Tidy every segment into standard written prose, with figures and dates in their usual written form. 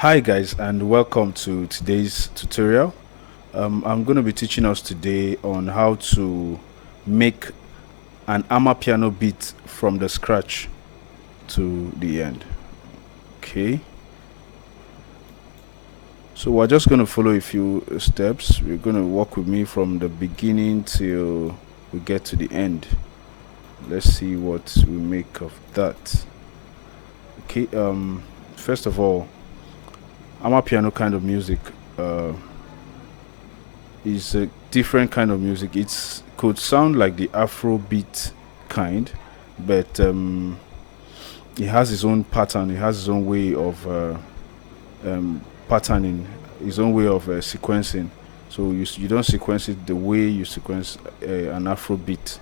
Hi guys, and welcome to today's tutorial. I'm going to be teaching us today on how to make an Amapiano beat from the scratch to the end. Okay, so we're just going to follow a few steps. We're going to walk with me from the beginning till we get to the end. Let's see what we make of that. Okay, first of all, Amapiano kind of music is a different kind of music. It could sound like the Afrobeat kind, but it has its own pattern. It has its own way of patterning, its own way of sequencing. So you don't sequence it the way you sequence an Afrobeat.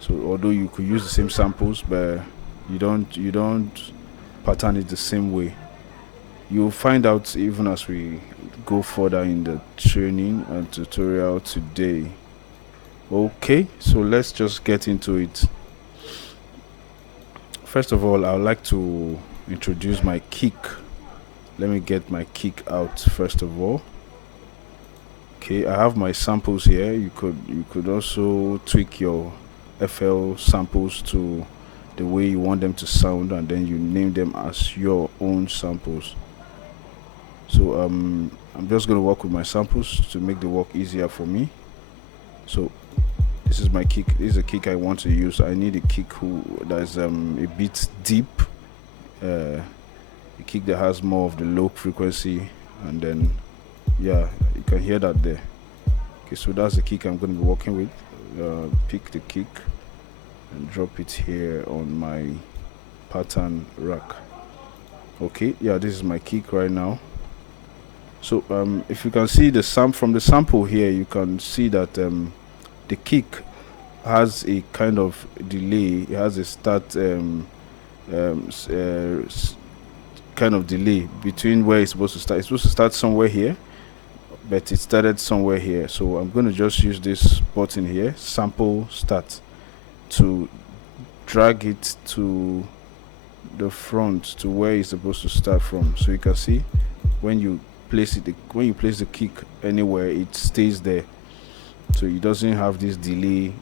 So although you could use the same samples, but you don't pattern it the same way. You'll find out even as we go further in the training and tutorial today. Okay, so let's just get into it. First of all, I would like to introduce my kick. Let me get my kick out first of all. Okay, I have my samples here. You could also tweak your FL samples to the way you want them to sound, and then you name them as your own samples. So I'm just going to work with my samples to make the work easier for me. So this is my kick. This is a kick I want to use. I need a kick that's a bit deep, a kick that has more of the low frequency, and then yeah, you can hear that there. Okay, so that's the kick I'm going to be working with. Pick the kick and drop it here on my pattern rack. Okay, yeah, this is my kick right now. So if you can see from the sample here, you can see that the kick has a kind of delay. It has a start kind of delay between where it's supposed to start. It's supposed to start somewhere here, but it started somewhere here. So I'm going to just use this button here, sample start, to drag it to the front to where it's supposed to start from. So you can see when you place the kick anywhere, it stays there, so it doesn't have this delay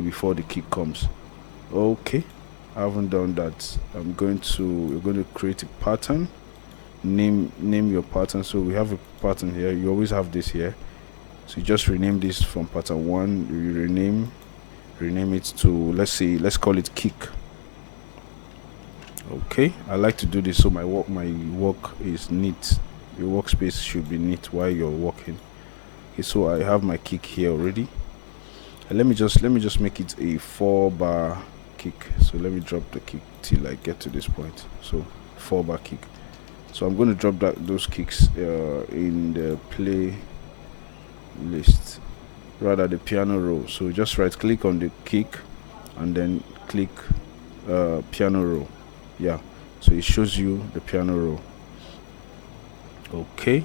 before the kick comes. Okay, I haven't done that. We're going to create a pattern. Name your pattern. So we have a pattern here. You always have this here, so you just rename this from pattern 1. You rename it to, let's call it kick. Okay, I like to do this so my work is neat. Your workspace should be neat while you're working. Okay, so I have my kick here already. And let me just make it a 4-bar kick. So let me drop the kick till I get to this point. So 4-bar kick. So I'm going to drop those kicks in the play list, rather the piano roll. So just right click on the kick and then click piano roll. Yeah, so it shows you the piano roll. Okay,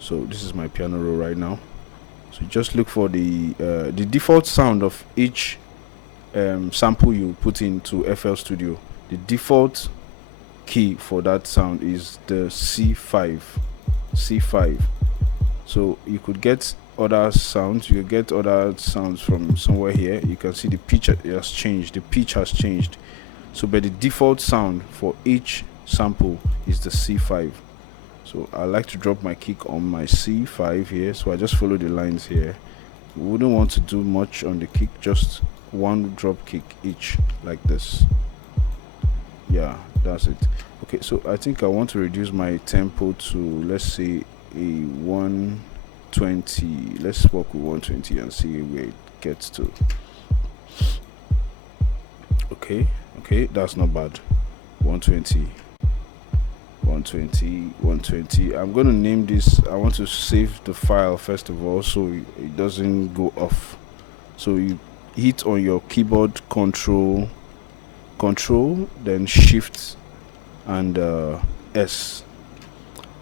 so this is my piano roll right now. So just look for the default sound of each sample you put into FL Studio. The default key for that sound is the C5. So you could get other sounds. You get other sounds from somewhere here. You can see the pitch has changed. The pitch has changed. So, but the default sound for each sample is the C5. So I like to drop my kick on my C5 here. So I just follow the lines here. We wouldn't want to do much on the kick, just one drop kick each, like this. Yeah, that's it. Okay, so I think I want to reduce my tempo to, let's say, a 120. Let's work with 120 and see where it gets to. Okay, that's not bad. 120. I'm going to name this. I want to save the file first of all so it doesn't go off. So you hit on your keyboard control, then shift and S.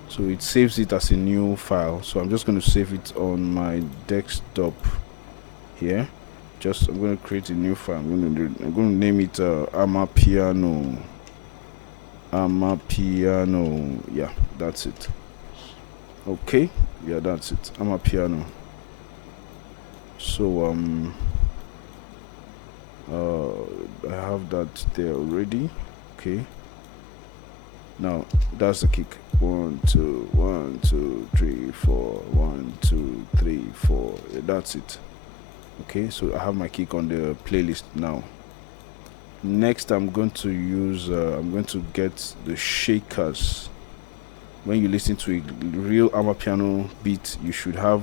So it saves it as a new file. So I'm just going to save it on my desktop here. I'm going to create a new file. I'm going to name it Amapiano. Amapiano. Yeah, that's it. Okay, yeah, that's it. Amapiano. So I have that there already. Okay, now that's the kick. 1 2 1 2 3 4 1 2 3 4. That's it. Okay, so I have my kick on the playlist now. Next, I'm going to get the shakers. When you listen to a real Amapiano beat, you should have,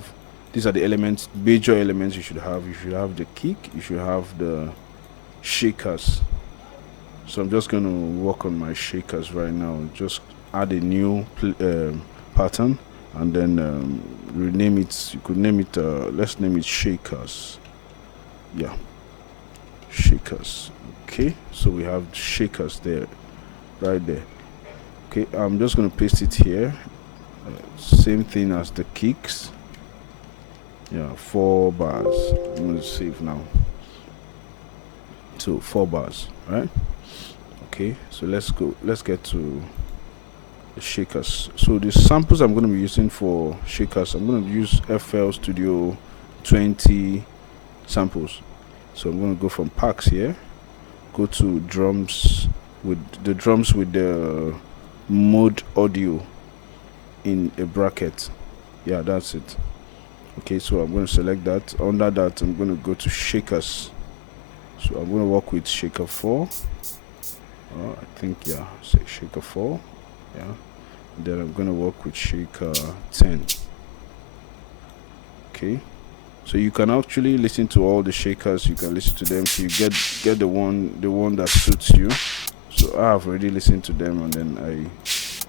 these are the elements, major elements you should have. You should have the kick, you should have the shakers. So I'm just going to work on my shakers right now. Just add a new pattern, and then rename it. You could name it, let's name it shakers. Yeah, shakers. Okay, so we have shakers there, right there. Okay, I'm just going to paste it here. Same thing as the kicks. Yeah, 4 bars. I'm going to save now. So 4 bars, right? Okay, so let's get to the shakers. So the samples I'm going to be using for shakers, I'm going to use FL Studio 20 samples. So I'm going to go from packs here, go to drums with the mode audio in a bracket. Yeah, that's it. Okay, so I'm going to select that. Under that, I'm going to go to shakers. So I'm going to work with shaker 4. I think, yeah, say shaker 4. Yeah, and then I'm going to work with shaker 10. Okay, so you can actually listen to all the shakers. You can listen to them so you get the one that suits you. So I have already listened to them, and then I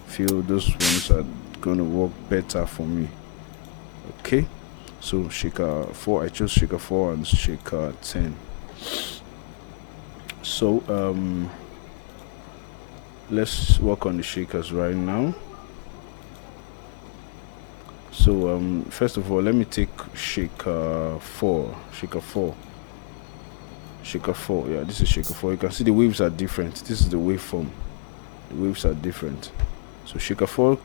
feel those ones are going to work better for me. Okay, so shaker 4, I chose shaker 4 and shaker 10. So let's work on the shakers right now. So first of all, let me take shaker 4. Yeah, this is shaker 4. You can see the waves are different. This is the waveform. The waves are different. So shaker 4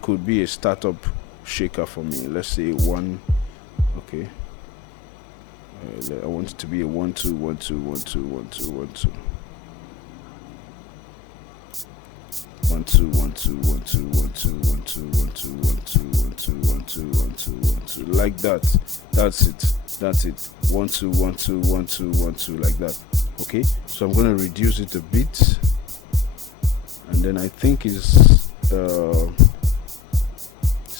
could be a startup shaker for me. Let's say 1. Okay, I want it to be a 1 2 1 2 1 2 1 2 1 2 1 2 1 2 1 2 1 2 1 2 1 2 1 2 1 2 1 2 1 2 1 2, like that. That's it. 1 2 1 2 1 2 1 2, like that. Okay, so I'm going to reduce it a bit, and then I think it's a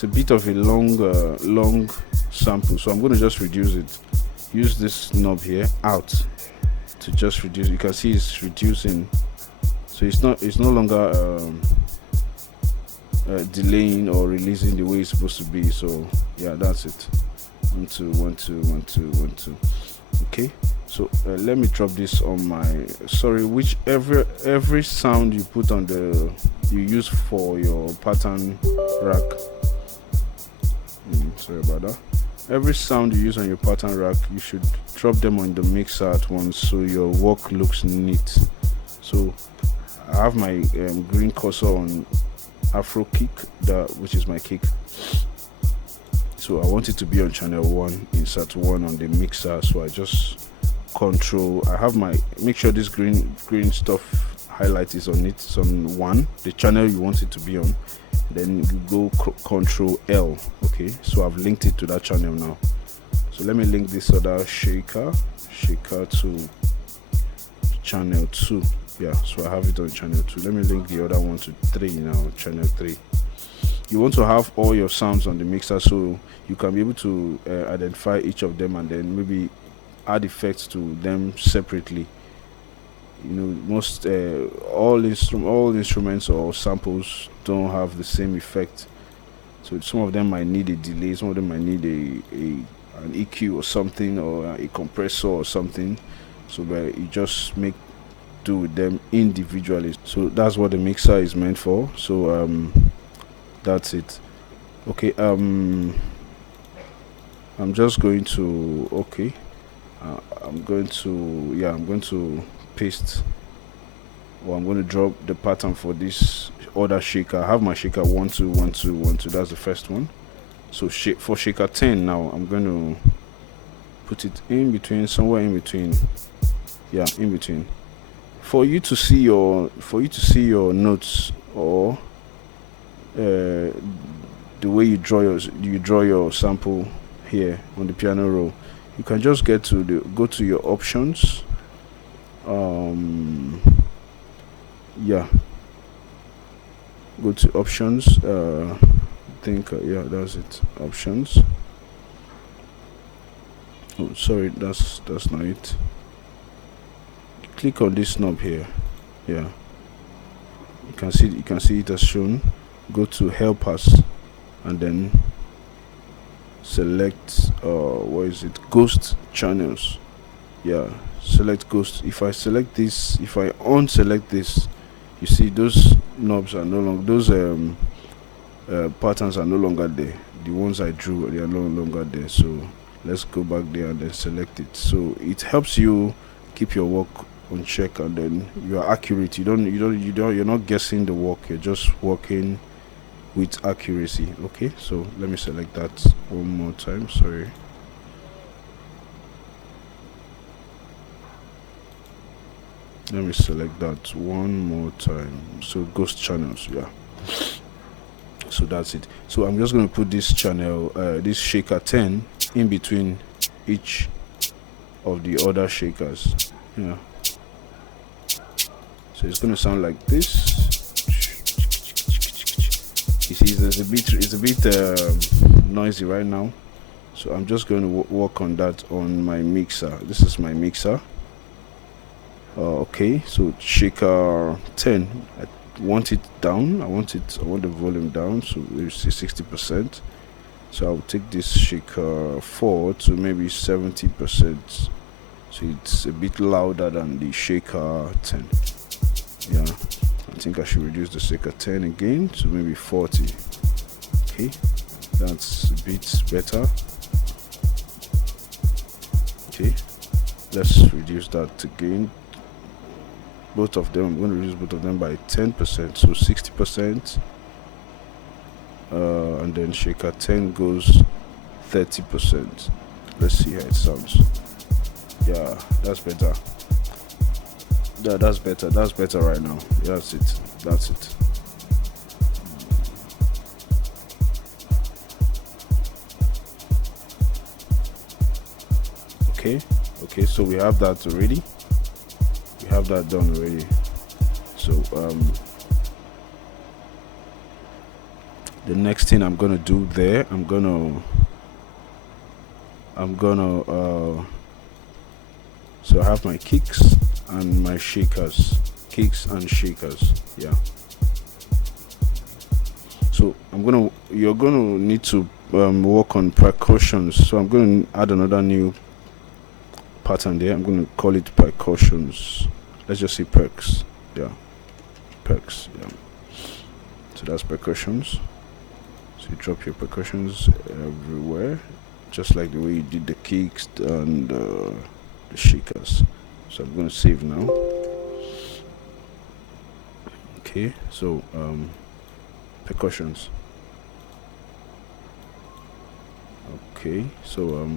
bit of a long sample, so I'm going to just reduce it. Use this knob here out to just reduce. You can see it's reducing, so it's no longer delaying or releasing the way it's supposed to be. So yeah, that's it. 1 2 1 2 1 2 1 2. Okay, so let me drop this on my, sorry, every sound you put on you use for your pattern rack. Sorry about that. Every sound you use on your pattern rack, you should drop them on the mixer at once so your work looks neat. So I have my green cursor on Afro kick, which is my kick. So I want it to be on channel 1, insert 1 on the mixer. So I just control. I have make sure this green stuff highlight is on it. It's on 1, the channel you want it to be on. Then you go control L. Okay, so I've linked it to that channel now. So let me link this other shaker to channel 2. Yeah, so I have it on channel 2. Let me link the other one to 3 now, channel 3. You want to have all your sounds on the mixer so you can be able to identify each of them, and then maybe add effects to them separately. You know, most all instruments or samples don't have the same effect. So some of them might need a delay, some of them might need an EQ or something, or a compressor or something. So but you just do with them individually. So that's what the mixer is meant for. So that's it. Okay, I'm just going to I'm going to paste or I'm going to drop the pattern for this other shaker. I have my shaker 1 2 1 2 1 2. That's the first one. So for shaker 10 now, I'm going to put it in between, somewhere in between. Yeah, in between. For you to see your notes, or the way you draw your sample here on the piano roll, you can just go to your options. Yeah, go to options. Yeah, that's it. Options. Oh, sorry, that's not it. Click on this knob here. Yeah, you can see it as shown. Go to help us, and then select what is it, ghost channels. Yeah, select ghost. If I select this, if I unselect this, you see those knobs are no longer, those patterns are no longer there. The ones I drew, they are no longer there. So let's go back there and then select it. So it helps you keep your work on check, and then you are accurate. You're not guessing the work, you're just working with accuracy. Okay, so let me select that one more time. Sorry. Let me select that one more time. So ghost channels, yeah. So that's it. So I'm just going to put this channel, this shaker 10, in between each of the other shakers. Yeah. So it's going to sound like this. You see, it's a bit noisy right now. So I'm just going to work on that on my mixer. This is my mixer. Okay, so shaker 10, I want it down. I want the volume down, so it's 60%. So I'll take this shaker 4 to maybe 70%. So it's a bit louder than the shaker 10. Yeah, I think I should reduce the shaker 10 again to maybe 40. Okay, that's a bit better. Okay, let's reduce that again. Both of them, I'm going to reduce both of them by 10%, so 60%. And then shaker 10 goes 30%. Let's see how it sounds. Yeah, that's better. Yeah, that's better. That's better right now. That's it. That's it. Okay, so we have that already. We have that done already. So the next thing I'm gonna do there, I'm gonna so I have my kicks and my shakers, yeah. So you're gonna need to work on percussions. So I'm gonna add another new pattern there. I'm gonna call it percussions. Let's just say perks. Yeah, perks. Yeah. So that's percussions. So you drop your percussions everywhere, just like the way you did the kicks and the shakers. So I'm going to save now. Okay, so percussions. Okay, so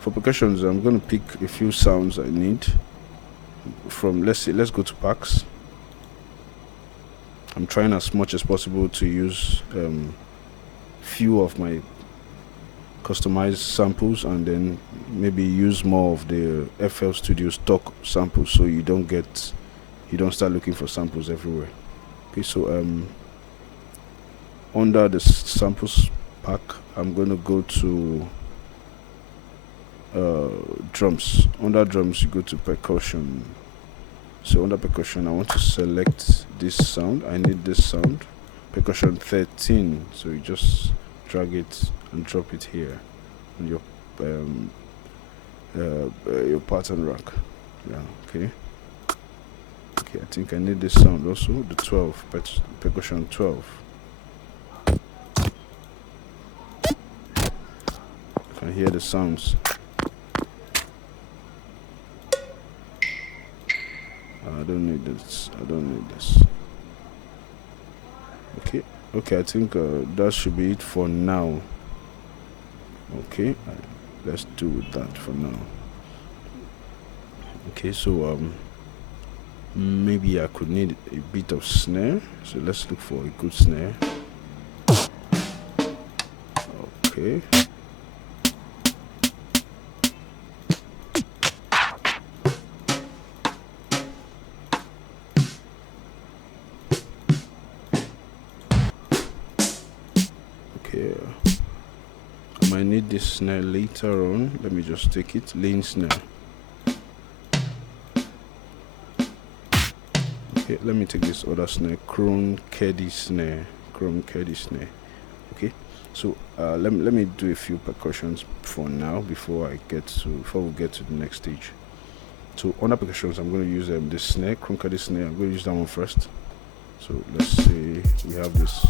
for percussions, I'm going to pick a few sounds I need from, let's go to packs. I'm trying as much as possible to use few of my customized samples, and then maybe use more of the FL Studio stock samples, so you don't start looking for samples everywhere. Okay, so under the samples pack, I'm going to go to drums. Under drums, you go to percussion. So under percussion, I want to select this sound. I need this sound, percussion 13. So you just drag it and drop it here on your pattern rack. Yeah, okay. I think I need this sound also, the 12, percussion 12. You can hear the sounds. don't need this. Okay, I think that should be it for now. Okay, let's do with that for now. Okay, so maybe I could need a bit of snare, so let's look for a good snare. Okay. Okay, I might need this snare later on. Let me just take it. Lean snare. Okay, let me take this other snare. Chrome Keddy snare. Okay, so let me do a few percussions for now before we get to the next stage. So on the percussions, I'm going to use this snare, Chrome Keddy snare. I'm going to use that one first. So let's say we have this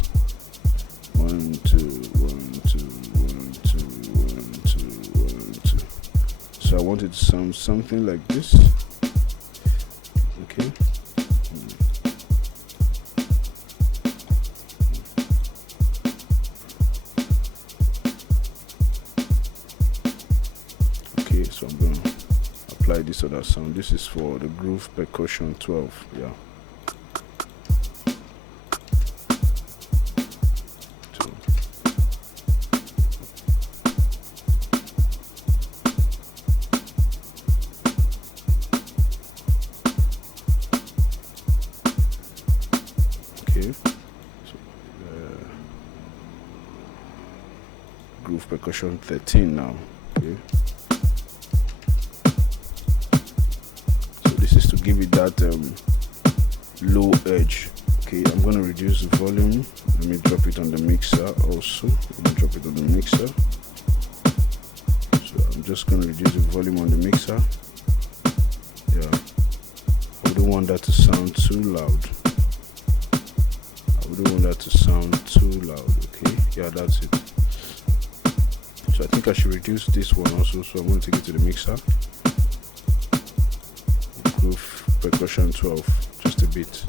1 2 1 2 1 2 1 2 1 2. So I want it to sound something like this. Okay. Okay, so I'm going to apply this other sound. This is for the groove percussion 12. Yeah. Groove percussion 13 now. Okay, so this is to give it that low edge. Okay, I'm going to reduce the volume. Let me drop it on the mixer also. So I'm just going to reduce the volume on the mixer. Yeah, I don't want that to sound too loud. Okay, yeah, that's it. So I think I should reduce this one also, so I'm going to take it to the mixer. Groove percussion 12, just a bit.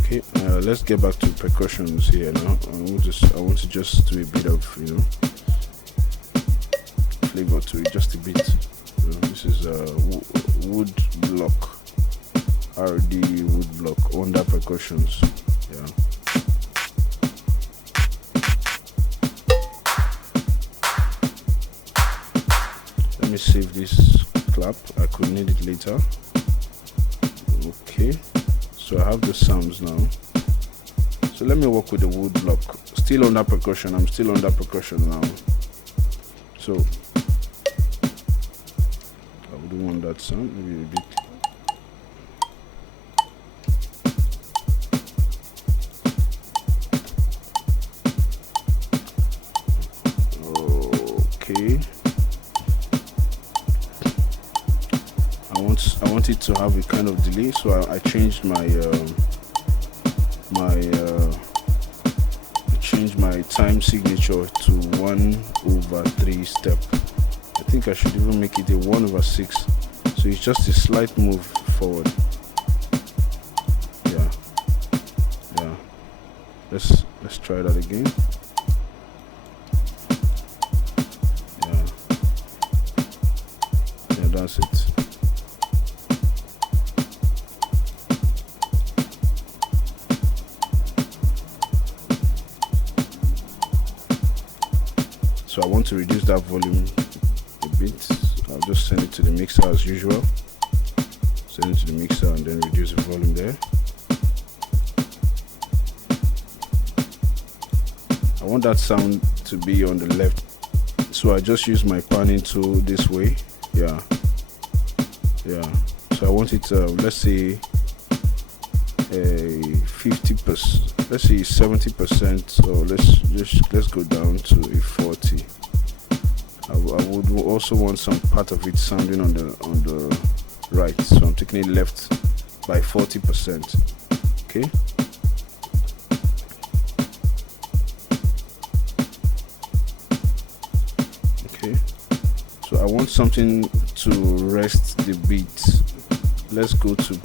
Okay, let's get back to percussions here now. I want to just do a bit of, flavor to it, just a bit. This is a wood block, RD wood block under percussions. Yeah. Let me save this clap. I could need it later. Okay. So I have the sounds now. So let me work with the wood block. Still on that percussion. I'm still on that percussion now. So I would want that sound, maybe a bit. Okay. I want it to have a kind of delay, so I changed my my time signature to 1/3 step. I think I should even make it a 1/6, so it's just a slight move forward. Yeah. Let's try that again. Yeah, that's it. So I want to reduce that volume a bit. I'll just send it to the mixer as usual. Send it to the mixer and then reduce the volume there. I want that sound to be on the left, so I just use my panning tool this way. Yeah. So I want it, let's say a 50%, let's say 70%, or let's go down to a 40. I would also want some part of it sounding on the right, so I'm taking it left by 40%. Okay. Okay. So I want something to rest the beat. Let's go to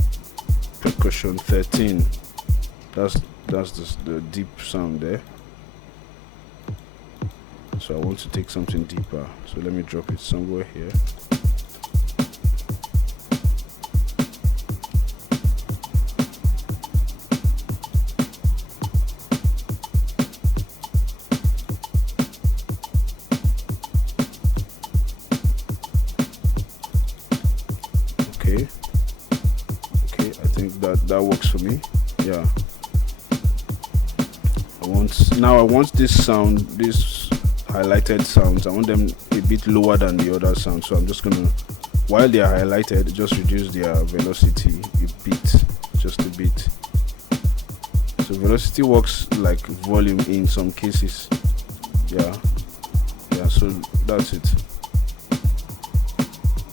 percussion 13. That's the deep sound there. So I want to take something deeper. So let me drop it somewhere here. Okay. Okay, I think that works for me. Yeah. I want this sound, this highlighted sounds, I want them a bit lower than the other sounds. So I'm just gonna, while they are highlighted, just reduce their velocity a bit, just a bit. So velocity works like volume in some cases. Yeah. Yeah, so that's it.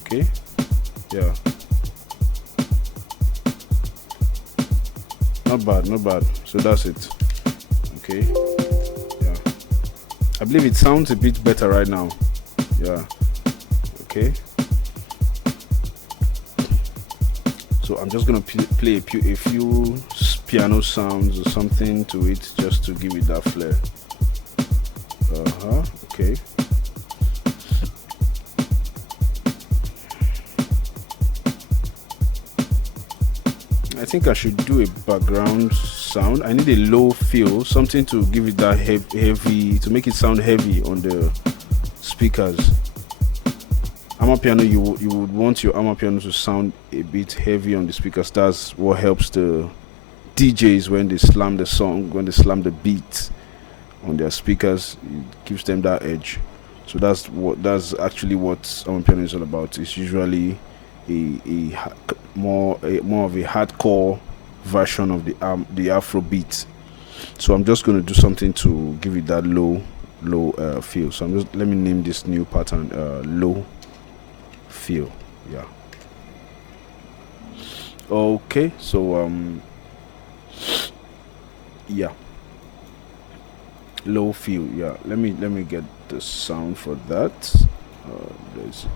Okay. Yeah. Not bad, not bad. So that's it. Okay. Yeah. I believe it sounds a bit better right now. Yeah. Okay. So I'm just gonna play a few piano sounds or something to it, just to give it that flair. Okay. I think I should do a background sound. I need a low feel, something to give it that heavy, to make it sound heavy on the speakers. Amapiano, you would want your Amapiano to sound a bit heavy on the speakers. That's what helps the DJs when they slam the song, when they slam the beat on their speakers. It gives them that edge. So that's actually what Amapiano is all about. It's usually more of a hardcore version of the Afro beat. So I'm just going to do something to give it that low feel. So let me name this new pattern low feel. Yeah. Okay. So yeah, low feel. Yeah. Let me get the sound for that.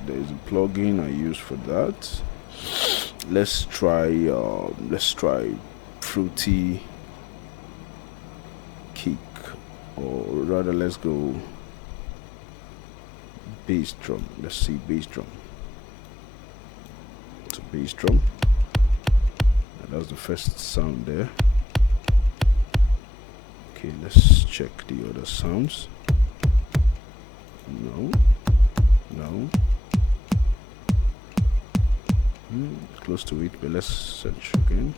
There's a plugin I use for that. Let's try fruity kick, or rather let's go bass drum. Let's see bass drum. It's a bass drum. And that's the first sound there. Okay, let's check the other sounds. No. Close to it, but let's search again.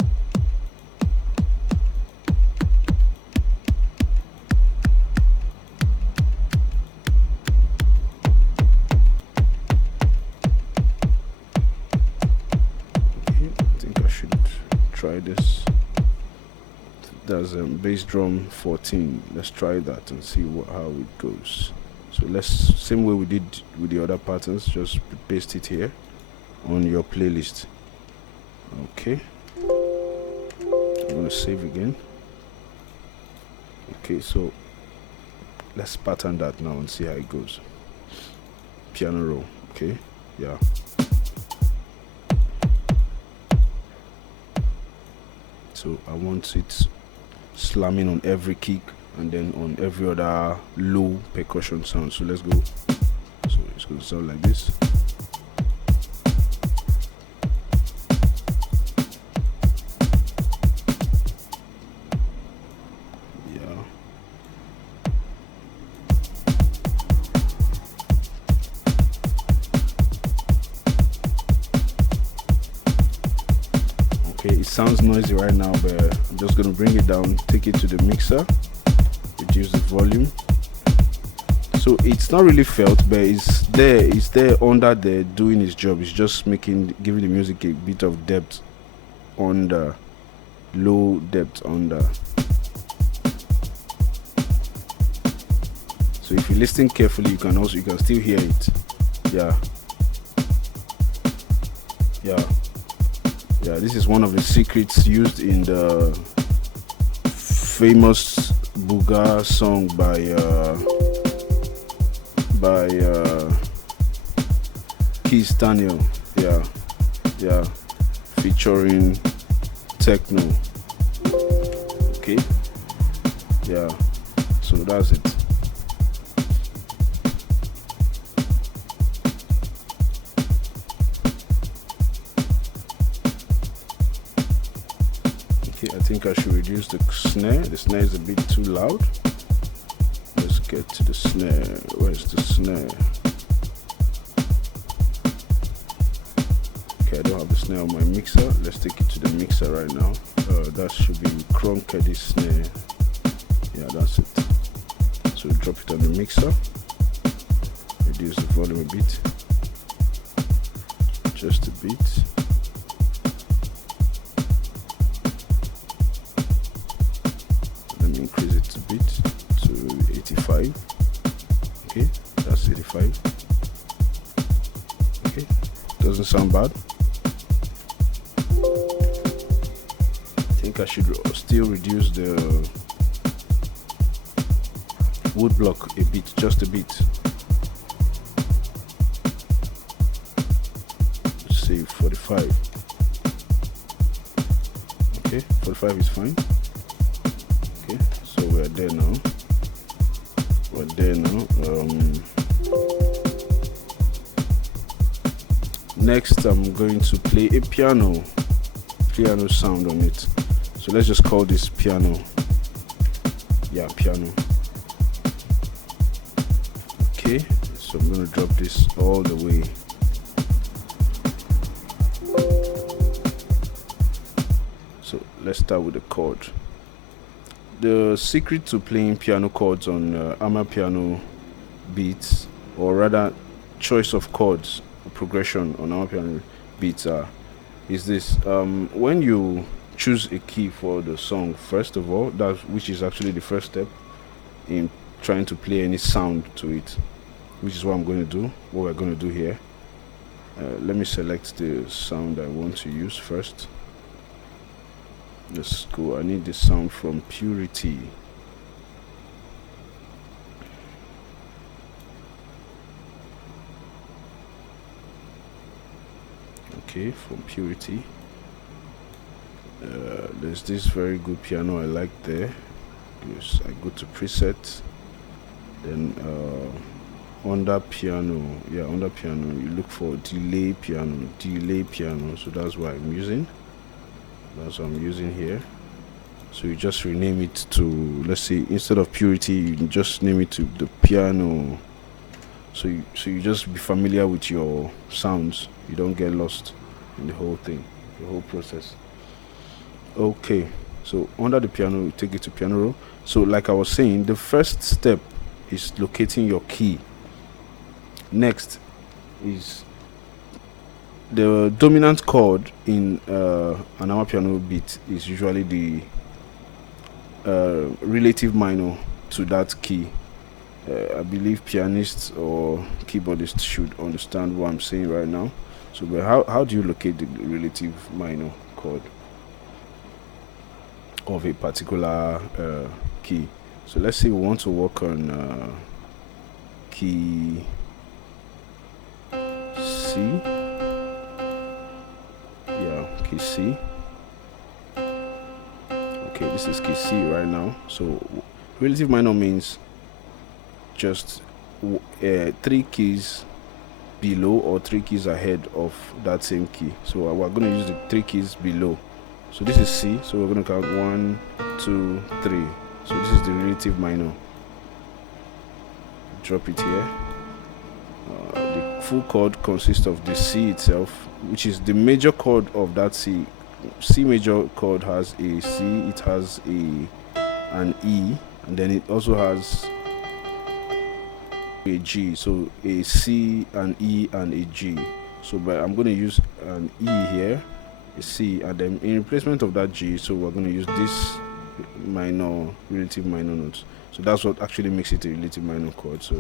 Okay, I think I should try this. There's bass drum 14. Let's try that and see how it goes. So let's, same way we did with the other patterns, just paste it here on your playlist. Okay, I'm gonna save again. Okay, so let's pattern that now and see how it goes. Piano roll. Okay, yeah. So I want it slamming on every kick and then on every other low percussion sound. So let's go. So it's going to sound like this. Yeah. Okay, it sounds noisy right now, but I'm just going to bring it down, take it to the mixer, reduce the volume. So it's not really felt, but it's there under there doing its job. It's just giving the music a bit of depth under, low depth under. So if you listen carefully, you can still hear it. Yeah. Yeah, this is one of the secrets used in the famous Buga song by Keys Daniel. Yeah, yeah, featuring techno. Okay, yeah, so that's it. Okay, I think I should reduce the snare. The snare is a bit too loud. Let's get to the snare. Where's the snare? Okay, I don't have the snare on my mixer. Let's take it to the mixer right now. That should be Kronkedi snare. Yeah, that's it. So drop it on the mixer. Reduce the volume a bit. Just a bit. Let me increase it a bit to 85. Okay, that's 85. Okay, doesn't sound bad. I think I should still reduce the wood block a bit, just a bit. Let's say 45. Okay, 45 is fine. Okay, so we're there now. We're there now. Next, I'm going to play a piano sound on it. So let's just call this piano. Yeah, piano. Okay, so I'm gonna drop this all the way. So let's start with the chord. The secret to playing piano chords on Amapiano beats, or rather choice of chords, progression on Amapiano beats is this. When you choose a key for the song, first of all, which is actually the first step in trying to play any sound to it, which is what we're going to do here. Let me select the sound I want to use first. Let's go. I need the sound from Purity. Okay, from Purity. There's this very good piano I like there. I go to preset, then under piano, you look for delay piano. So that's what I'm using. That's what I'm using here. So you just rename it to, let's say, instead of Purity, you just name it to the piano. So you just be familiar with your sounds. You don't get lost in the whole thing, the whole process. Okay, so under the piano, you take it to piano roll. So like I was saying, the first step is locating your key. Next is the dominant chord in an Amapiano beat is usually the relative minor to that key. I believe pianists or keyboardists should understand what I'm saying right now. So but how do you locate the relative minor chord of a particular key? So let's say we want to work on key C. Yeah, key C. Okay, this is key C right now. So relative minor means just 3 keys below or 3 keys ahead of that same key. So we're going to use the 3 keys below. So this is C, so we're going to count 1, 2, 3. So this is the relative minor. Drop it here. The full chord consists of the C itself, which is the major chord of that C. C major chord has a C, it has an E, and then it also has a G. So a C, an E, and a G. So I'm going to use an E here, a C, and then in replacement of that G, so we're going to use this minor, relative minor note. So that's what actually makes it a relative minor chord. So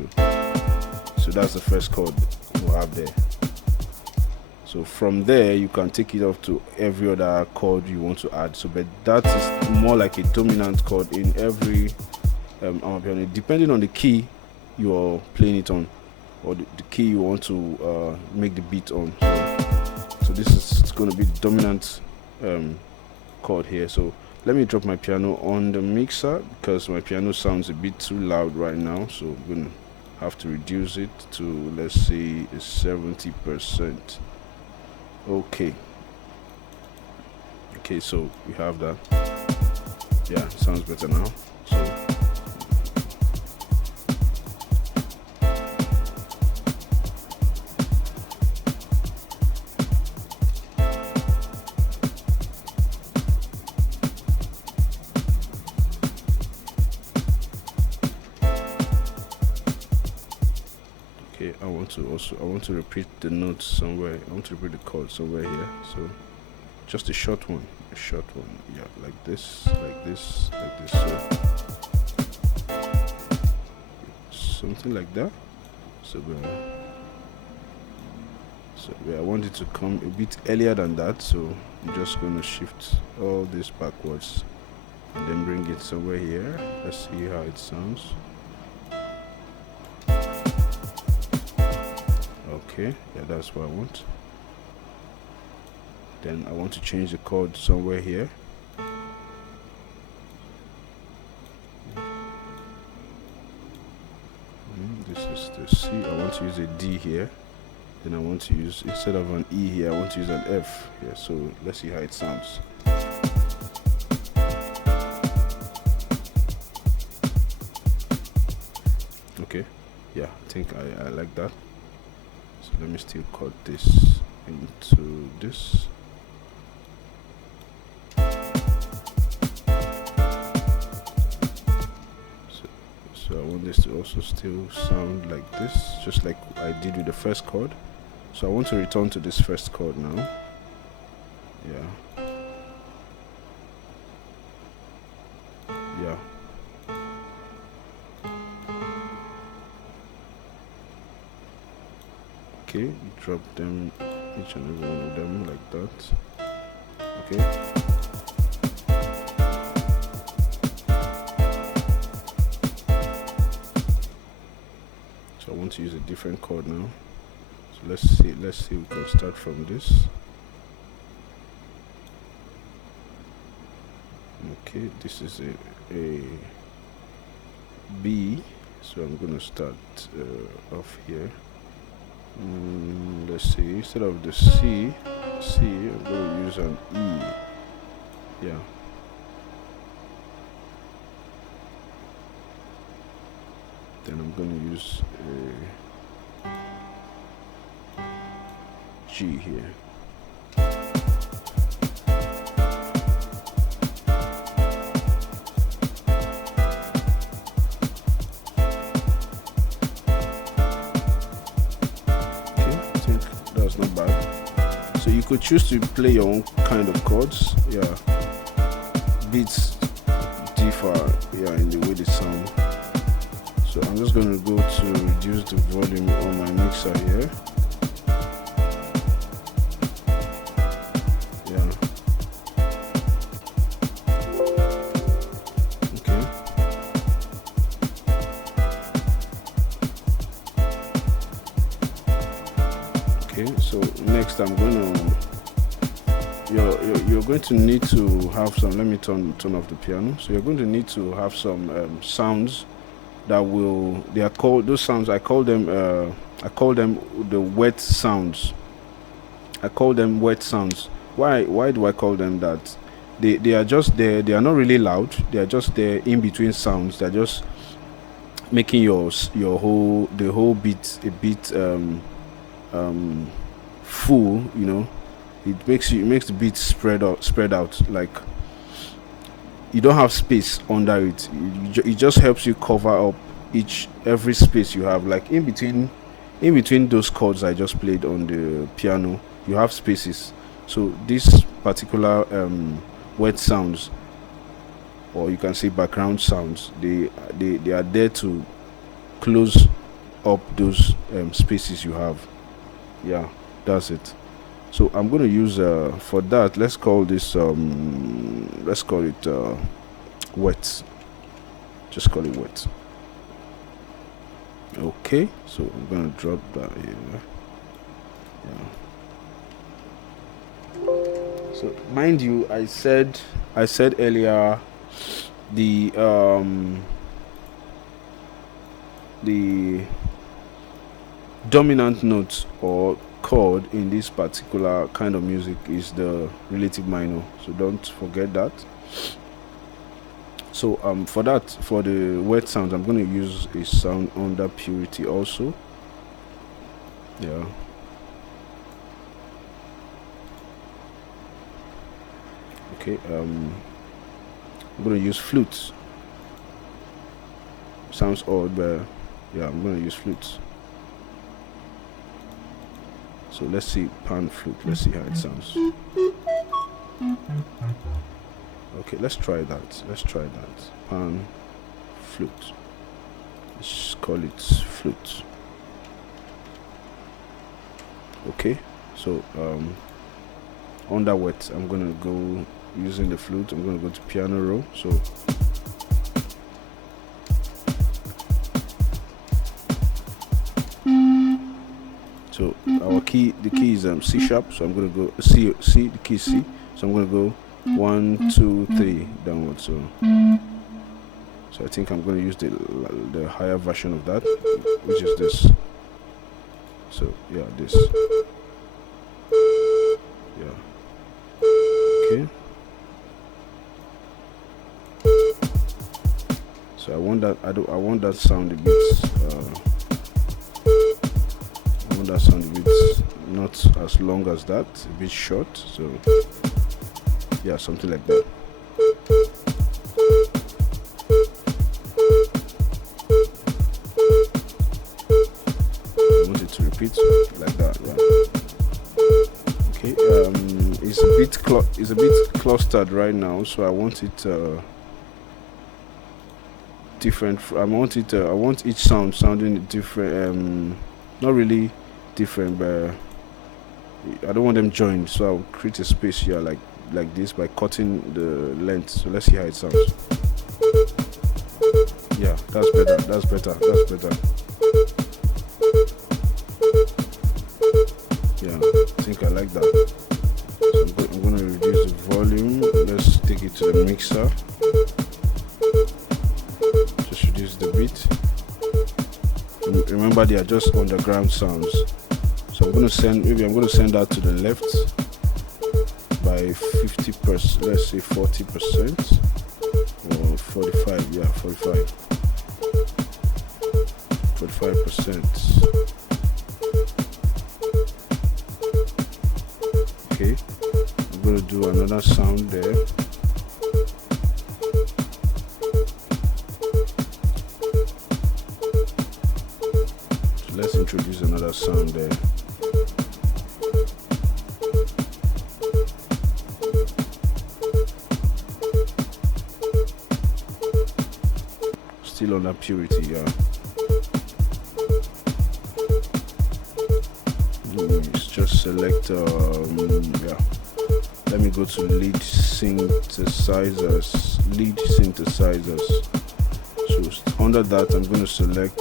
that's the first chord we'll have there. So from there you can take it off to every other chord you want to add. So but that is more like a dominant chord in every Amapiano, depending on the key you're playing it on, or the key you want to make the beat on. So this is going to be the dominant chord here. So let me drop my piano on the mixer because my piano sounds a bit too loud right now, so I'm going to have to reduce it to, let's say, 70%. Okay, so we have that. Yeah, it sounds better now. So I want to repeat the notes somewhere. I want to repeat the chord somewhere here. So just a short one. Yeah, like this. So something like that. So I want it to come a bit earlier than that. So I'm just going to shift all this backwards and then bring it somewhere here. Let's see how it sounds. Okay, yeah, that's what I want. Then I want to change the chord somewhere here. This is the C. I want to use a D here. Then I want to use, instead of an E here, I want to use an F here. So let's see how it sounds. Okay, yeah, I think I like that. So let me still cut this into this. So I want this to also still sound like this, just like I did with the first chord. So I want to return to this first chord now. Yeah. Okay, drop them, each and every one of them like that. Okay. So I want to use a different chord now. So let's see we can start from this. Okay, this is a B, so I'm gonna start off here. Let's see, instead of the C, I'm gonna use an E. Yeah. Then I'm gonna use a G here. Not bad. So you could choose to play your own kind of chords. Yeah, beats differ, yeah, in the way they sound. So I'm just going to go to reduce the volume on my mixer here. Yeah. Okay, so next I'm going to, you're going to need to have some, let me turn off the piano. So you're going to need to have some sounds that will, they are called, those sounds, I call them the wet sounds. I call them wet sounds. Why do I call them that? They are just there, they are not really loud, they are just there in between sounds. They're just making your whole beat a bit full, you know. It makes the beat spread out, like you don't have space under it. It just helps you cover up every space you have, like in between those chords I just played on the piano. You have spaces. So this particular wet sounds, or you can say background sounds, they are there to close up those spaces you have. Yeah, that's it. So I'm going to use for that, let's call this let's call it wet. Just call it wet. Okay, so I'm going to drop that here. So mind you, I said earlier the dominant note or chord in this particular kind of music is the relative minor, so don't forget that. So for the wet sounds, I'm going to use a sound under purity also. Yeah. Okay, I'm going to use flutes. Sounds odd, but yeah, I'm going to use flutes. So let's see pan flute. Let's see how it sounds. Okay, let's try that. Pan flute. Let's call it flute. Okay, so under wet, I'm gonna go using the flute. I'm gonna go to piano roll. So our key, the key is C sharp. So I'm gonna go C. The key is C. So I'm gonna go 1, 2, 3 downwards. So I think I'm going to use the higher version of that, which is this. So yeah, this. Yeah. Okay. So I want that. I want that sound a bit. I want that sound a bit not as long as that, a bit short. So yeah, something like that. I want it to repeat like that. Yeah. Okay. It's a bit clustered right now, so I want it different. I want each sound sounding different. Not really different, but I don't want them joined. So I'll create a space here like this by cutting the length. So let's see how it sounds. Yeah, that's better. Yeah, I think I like that. So I'm going to reduce the volume. Let's take it to the mixer. Just reduce the beat. Remember, they are just underground sounds. So I'm going to send that to the left by 50%, let's say 40% or 45. Yeah, 45%. Okay, I'm going to do another sound there. So let's introduce another sound there. Still on that purity, yeah. Let's just select yeah. Let me go to lead synthesizers. So under that, I'm going to select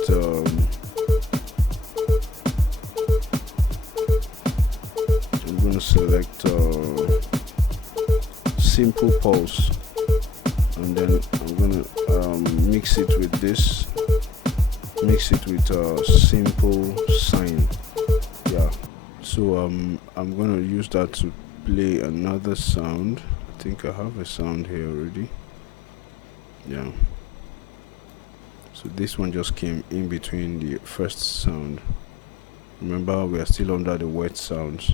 simple pulse, and then I'm going to mix it with this. Mix it with simple sine. Yeah. So I'm going to use that to play another sound. I think I have a sound here already. Yeah. So this one just came in between the first sound. Remember, we are still under the wet sounds.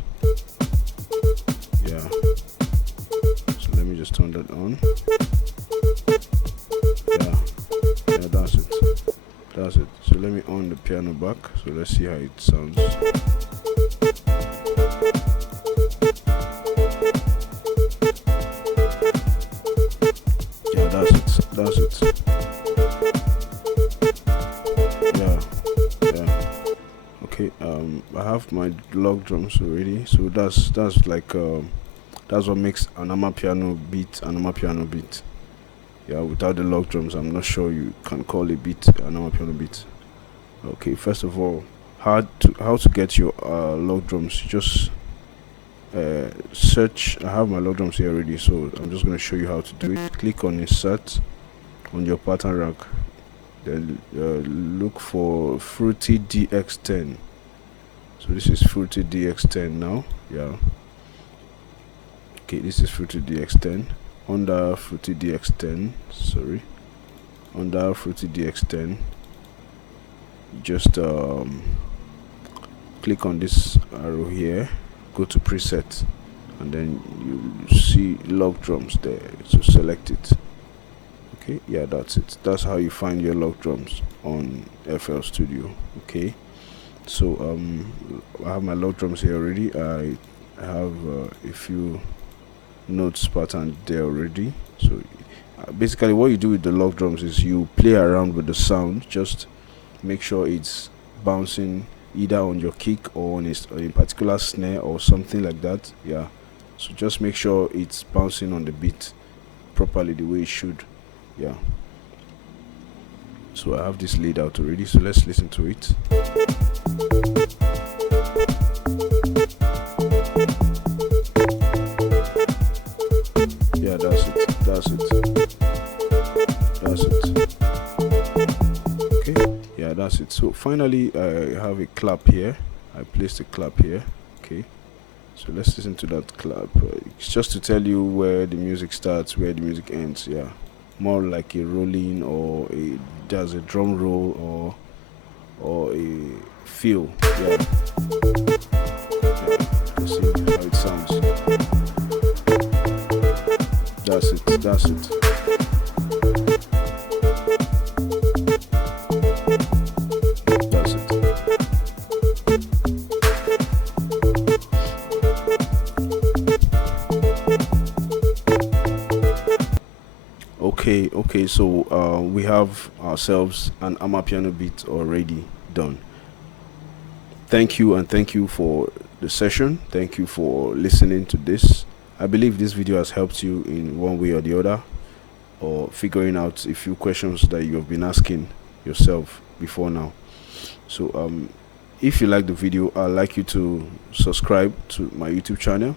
Yeah. So let me just turn that on. Yeah, that's it. So let me on the piano back. So let's see how it sounds. Yeah, that's it. Yeah. Okay, I have my log drums already, so that's like that's what makes an Amapiano beat an Amapiano beat. Yeah, without the log drums, I'm not sure you can call a beat an Amapiano beat. Okay, first of all, how to get your log drums? Just search. I have my log drums here already, so I'm just going to show you how to do it. Click on insert on your pattern rack, then look for Fruity DX10. So this is Fruity DX10 now. Yeah, okay, this is Fruity DX10. Under Fruity DX10, sorry, under Fruity DX10, just click on this arrow here, go to preset, and then you see log drums there, so select it. Okay, yeah, that's it. That's how you find your log drums on FL Studio. Okay, so I have my log drums here already. I have a few notes pattern there already. So basically what you do with the log drums is you play around with the sound. Just make sure it's bouncing either on your kick or on a particular snare or something like that. Yeah, so just make sure it's bouncing on the beat properly the way it should. Yeah, so I have this laid out already, so let's listen to it. Yeah, that's it. Okay, yeah, that's it. So finally I have a clap here. I placed a clap here. Okay, so let's listen to that clap. It's just to tell you where the music starts, where the music ends. Yeah, more like a rolling, or there's a drum roll or a feel. Yeah, let's see how it sounds. That's it. That's it. Okay, so we have ourselves an Amapiano beat already done. Thank you for the session. Thank you for listening to this. I believe this video has helped you in one way or the other, or figuring out a few questions that you have been asking yourself before now. So if you like the video, I'd like you to subscribe to my YouTube channel,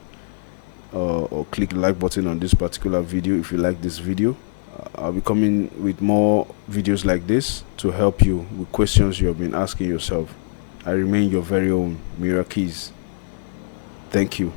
or click the like button on this particular video if you like this video. I'll be coming with more videos like this to help you with questions you have been asking yourself. I remain your very own Mirakeys. Thank you.